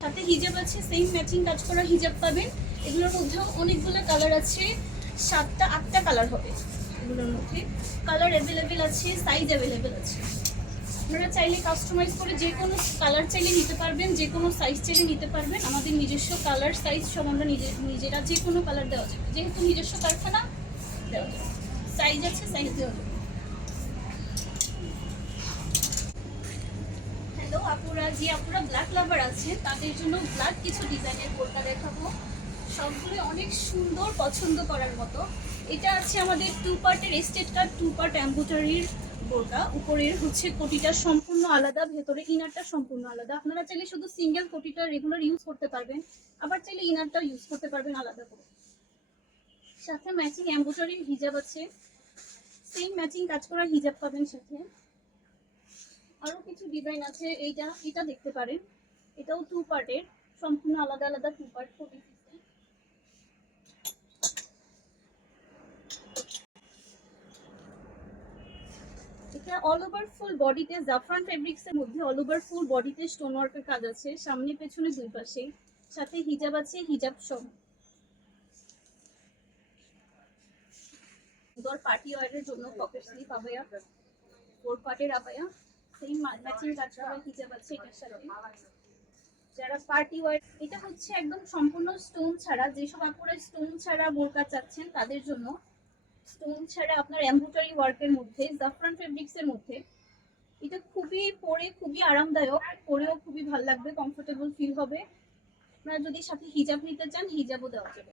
সাথে হিজাব আছে, সেম ম্যাচিং কাজ করা হিজাব পাবেন। এগুলোর মধ্যেও অনেকগুলো কালার আছে, 7টা 8টা কালার হবে। এগুলোর মধ্যে কালার অ্যাভেলেবেল আছে, সাইজ অ্যাভেলেবেল আছে। আপনারা চাইলে কাস্টমাইজ করে যে কোনো কালার চাইলে নিতে পারবেন, যে কোনো সাইজ চাইলে নিতে পারবেন। আমাদের নিজস্ব কালার সাইজ সব আমরা নিজেরা যে কোনো কালার দেওয়া যাবে, যেহেতু নিজস্ব কারখানা দেওয়া যাবে। সাইজ আছে, সাইজ দেওয়া যাবে। হ্যালো আপুরা, যে আপুরা ব্ল্যাক লাভার আছে তাদের জন্য ব্ল্যাক কিছু ডিজাইনের বোরকা দেখাবো। সবগুলো অনেক সুন্দর, পছন্দ করার মতো। এটা আছে আমাদের 2 পার্টের স্টেট কাট, 2 পার্ট এমব্রয়ডারির বোরকা। উপরের হচ্ছে কোটিটা সম্পূর্ণ আলাদা, ভেতরে ইনারটা সম্পূর্ণ আলাদা। আপনারা চাইলে শুধু সিঙ্গেল কোটিটা রেগুলার ইউজ করতে পারবেন, আবার চাইলে ইনারটা ইউজ করতে পারবেন আলাদা করে। সাথে ম্যাচিং এমব্রয়ডারির হিজাব আছে, সেম ম্যাচিং কাজ করা হিজাব পাবেন সাথে। আরো কিছু ডিজাইন আছে, এটা দেখতে পারেন। এটাও 2 পার্টের, সম্পূর্ণ আলাদা আলাদা 2 পার্ট। এটা অল ওভার ফুল বডিতে জাফরান ফেব্রিক্স এর মধ্যে অল ওভার ফুল বডিতে স্টোন ওয়ার্কের কাজ আছে, সামনে পেছনে দুই পাশে। সাথে হিজাব আছে, হিজাব সহ সুন্দর পার্টি ওয়্যারের জন্য পকেট স্লিপ আবায়া, 4 পার্টের আবায়া, সেম ম্যাচিং কাজ করা হিজাব আছে এটার সাথে। যারা পার্টি ওয়্যার, এটা হচ্ছে একদম সম্পূর্ণ স্টোন ছাড়া, যেসব আপুরা স্টোন ছাড়া বোরকা চাচ্ছেন তাদের জন্য। স্টোন ছাড়া আপনার এমব্রয়ডারি ওয়ার্কের মধ্যে জাফরান ফেব্রিক্স এর মধ্যে। এটা খুবই পরে খুবই আরামদায়ক, পরেও খুবই ভালো লাগবে, কমফোর্টেবল ফিল হবে। আপনারা যদি সাথে হিজাব নিতে চান হিজাবও দেওয়া যাবে।